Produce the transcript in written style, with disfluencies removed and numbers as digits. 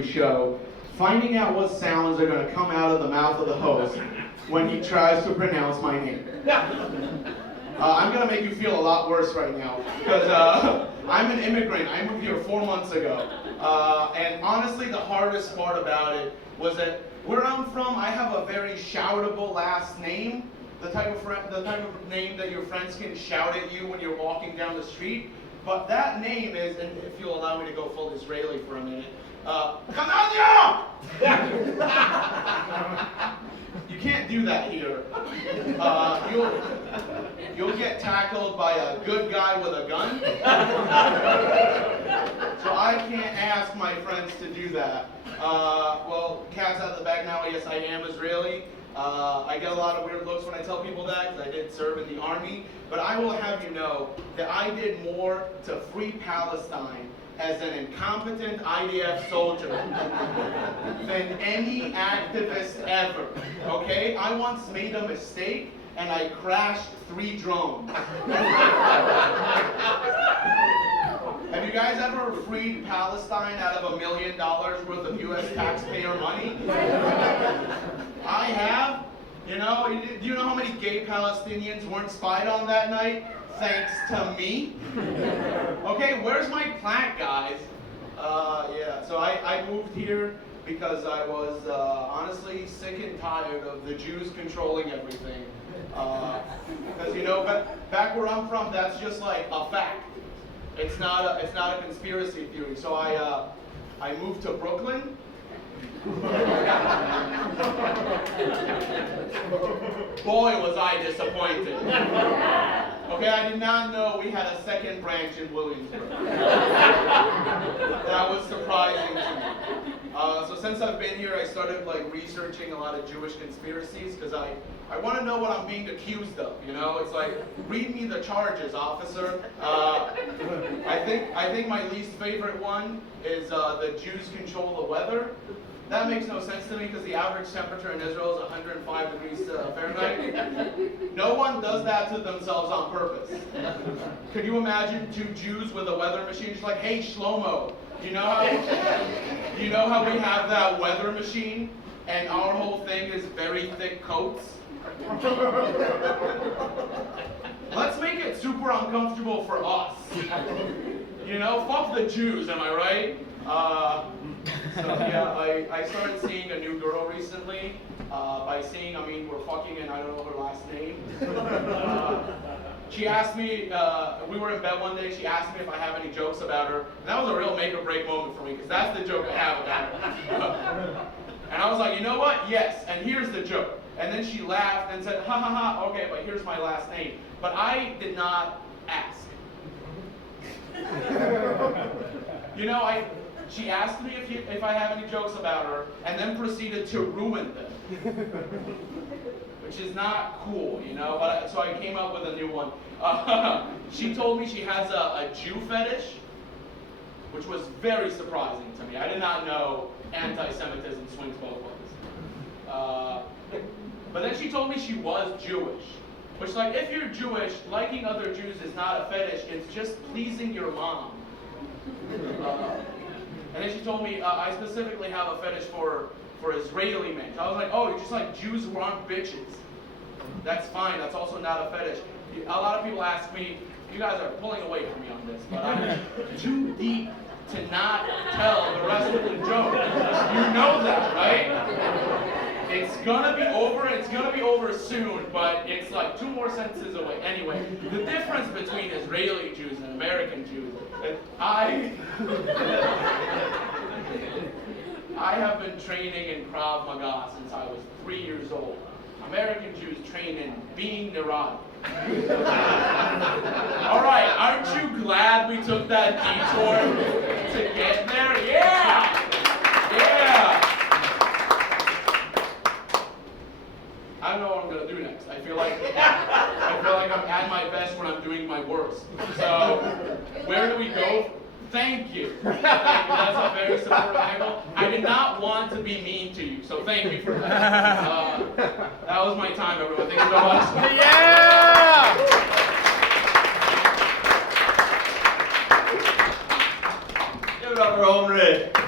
every show, finding out what sounds are going to come out of the mouth of the host when he tries to pronounce my name. I'm going to make you feel a lot worse right now, because I'm an immigrant. I moved here 4 months ago. And honestly, the hardest part about it was that where I'm from, I have a very shoutable last name. The type of name that your friends can shout at you when you're walking down the street. But that name is, and if you'll allow me to go full Israeli for a minute, Hananya! You can't do that here. You'll get tackled by a good guy with a gun. So I can't ask my friends to do that. Well, cat's out of the bag now. Yes, I am Israeli. I get a lot of weird looks when I tell people that because I did serve in the army. But I will have you know that I did more to free Palestine as an incompetent IDF soldier than any activist ever. Okay? I once made a mistake and I crashed 3 drones. Have you guys ever freed Palestine out of $1 million worth of U.S. taxpayer money? I have. You know, do you know how many gay Palestinians weren't spied on that night? Thanks to me. Okay, where's my plaque, guys? Yeah, so I moved here because I was honestly sick and tired of the Jews controlling everything. Because you know, back where I'm from, that's just like a fact. It's not a conspiracy theory. So I moved to Brooklyn. Boy, was I disappointed. Okay, I did not know we had a second branch in Williamsburg. That was surprising to me. So since I've been here, I started like researching a lot of Jewish conspiracies because I want to know what I'm being accused of. You know, it's like, read me the charges, officer. I think my least favorite one is the Jews control the weather. That makes no sense to me because the average temperature in Israel is 105 degrees Fahrenheit. No one does that to themselves on purpose. Could you imagine 2 Jews with a weather machine just like, hey Shlomo, you know how we have that weather machine and our whole thing is very thick coats? Let's make it super uncomfortable for us. You know, fuck the Jews, am I right? So yeah, I started seeing a new girl recently. By seeing, I mean we're fucking and I don't know her last name. She asked me, we were in bed one day, she asked me if I have any jokes about her. And that was a real make or break moment for me because that's the joke I have about her. And I was like, you know what? Yes, and here's the joke. And then she laughed and said, ha ha ha, okay, but here's my last name. But I did not ask. You know, she asked me if I have any jokes about her, and then proceeded to ruin them. Which is not cool, you know, but so I came up with a new one. She told me she has a Jew fetish, which was very surprising to me. I did not know anti-Semitism swings both ways. But then she told me she was Jewish. Which, like, if you're Jewish, liking other Jews is not a fetish, it's just pleasing your mom. And then she told me, I specifically have a fetish for Israeli men. So I was like, oh, you just like Jews who aren't bitches. That's fine, that's also not a fetish. A lot of people ask me, you guys are pulling away from me on this, but I'm too deep to not tell the rest of the joke. You know that, right? It's gonna be over soon, but it's like 2 more sentences away. Anyway, the difference between Israeli Jews and American Jews, I have been training in Krav Maga since I was 3 years old. American Jews train in being neurotic. Alright, aren't you glad we took that detour to get there? Yeah! Yeah! I don't know what I'm gonna do next. I feel like I'm at my best when I'm doing my worst. So, where do we go? Thank you. Thank you. That's a very supportive angle. I did not want to be mean to you, so thank you for that. That was my time, everyone. Thank you so much. Yeah! Give it up for Omry.